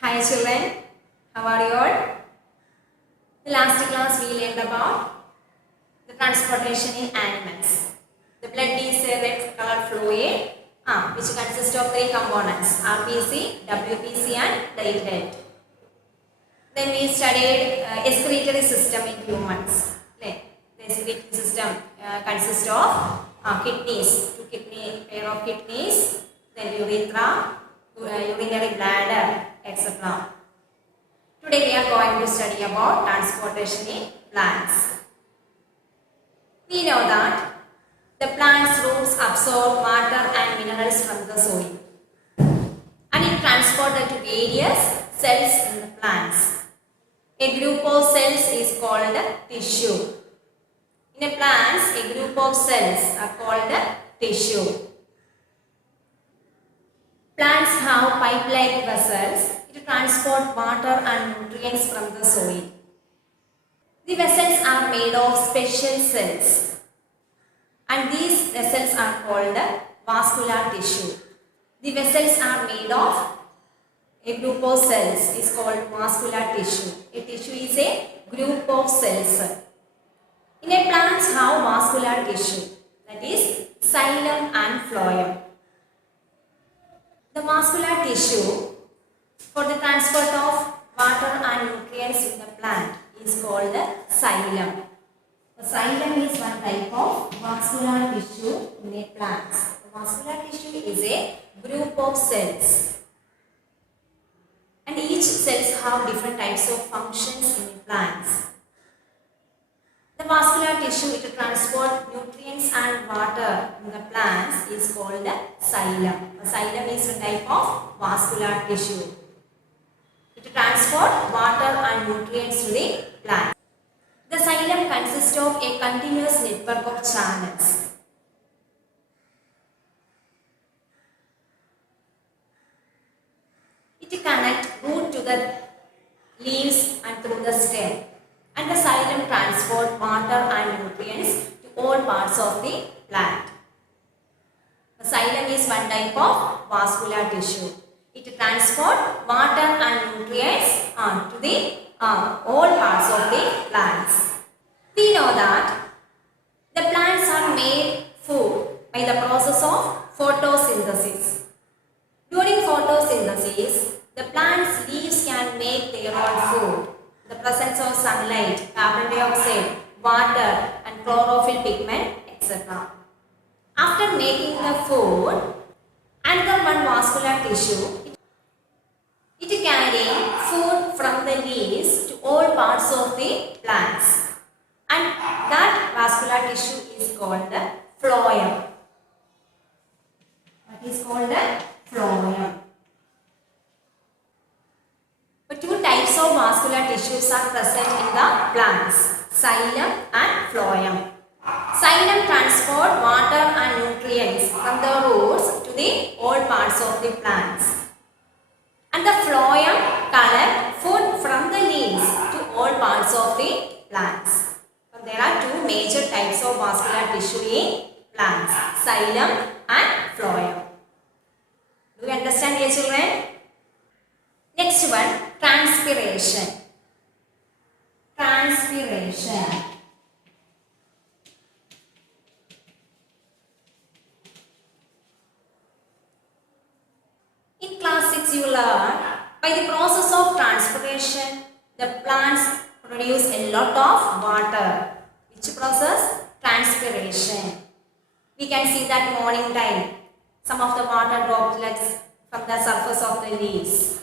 Hi children, how are you all? The last class we learned about the transportation in animals. The blood is a red color fluid which consists of three components RBC, WBC and platelet. Then we studied excretory system in humans. The excretory system consists of kidneys, pair of kidneys, then urethra, urinary bladder, etc. Today we are going to study about transportation in plants. We know that the plant's roots absorb water and minerals from the soil and it transported to various cells in the plants. A group of cells is called tissue. In a plant, a group of cells are called tissue. Plants have pipe-like vessels to transport water and nutrients from the soil. The vessels are made of special cells and these vessels are called vascular tissue. The vessels are made of a group of cells is called vascular tissue. A tissue is a group of cells. In a plant have vascular tissue, that is xylem and phloem. The vascular tissue for the transport of water and nutrients in the plant is called the xylem. The xylem is one type of vascular tissue in a plant. The vascular tissue is a group of cells. And each cells have different types of functions in plants. The vascular tissue to transport nutrients and water in the plants is called the xylem. The xylem is a type of vascular tissue. It transport water and nutrients to the plant. The xylem consists of a continuous network of channels. It connects root to the leaves and through the stem. And the xylem transport water and nutrients to all parts of the plant. The xylem is one type of vascular tissue. It transport water and nutrients to the all parts of the plants. We know that the plants are made food by the process of photosynthesis. During photosynthesis, the plant's leaves can make their own food. The presence of sunlight, carbon dioxide, water and chlorophyll pigment, etc. After making the food, another one vascular tissue, it carries food from the leaves to all parts of the plants. And that vascular tissue is called the phloem. What is called the phloem? But two types of vascular tissues are present in the plants, xylem and phloem. Xylem transport water and nutrients from the roots to the all parts of the plants. And the phloem collect food from the leaves to all parts of the plants. So there are two major types of vascular tissue in plants, xylem and phloem. Do you understand, dear children? Next one, transpiration. Transpiration. In class 6 you learn by the process of transpiration the plants produce a lot of water. Which process? Transpiration. We can see that morning time some of the water droplets from the surface of the leaves.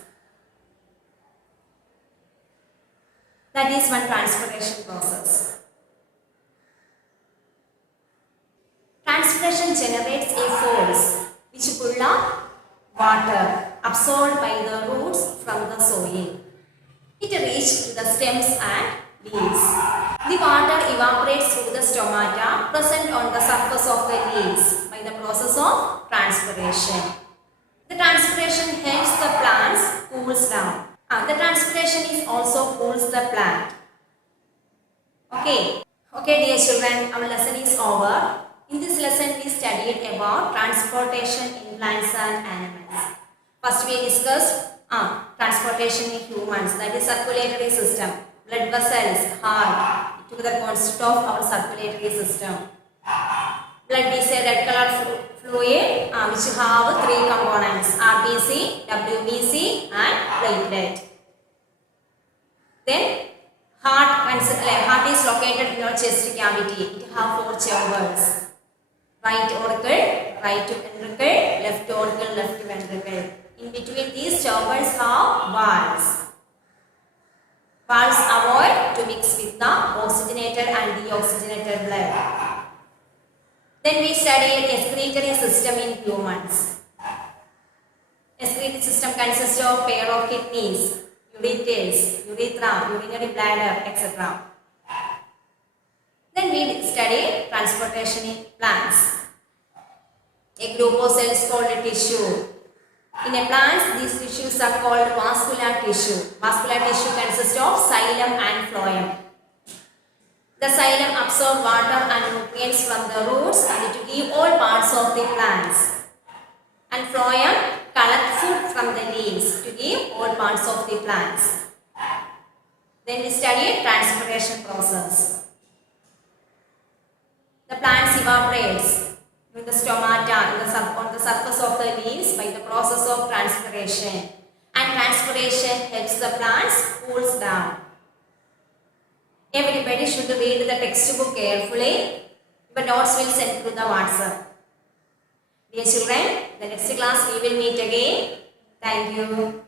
That is one transpiration process. Transpiration generates a force which pull up water absorbed by the roots from the soil. It reaches to the stems and leaves. The water evaporates through the stomata present on the surface of the leaves by the process of transpiration. The transpiration helps the plants cools down. The transpiration is also cools the plant. Okay, dear children, our lesson is over. In this lesson we studied about transportation in plants and animals. First we discussed transportation in humans, that is circulatory system. Blood vessels, heart, together constitute of our circulatory system. Blood is a red color fluid which have three components, RBC, WBC and platelet. Then heart is located in your chest cavity. It has four chambers. Right auricle, right ventricle, left auricle, left ventricle. In between these chambers have valves. Valves avoid to mix with the oxygenated and deoxygenated blood. Then we studied excretory system in humans. Excretory system consists of pair of kidneys, ureters, urethra, urinary bladder, etc. Then we studied transportation in plants. A group of cells called a tissue. In a plant, these tissues are called vascular tissue. Vascular tissue consists of xylem and phloem. The xylem absorbs water and nutrients from the roots and to give all parts of the plants. And phloem collects food from the leaves to give all parts of the plants. Then we studied transpiration process. The plants evaporates in the stomata on the surface of the leaves by the process of transpiration. And transpiration helps the plants cools down. Everybody should read the textbook carefully. But notes will send through the WhatsApp. Dear children, the next class we will meet again. Thank you.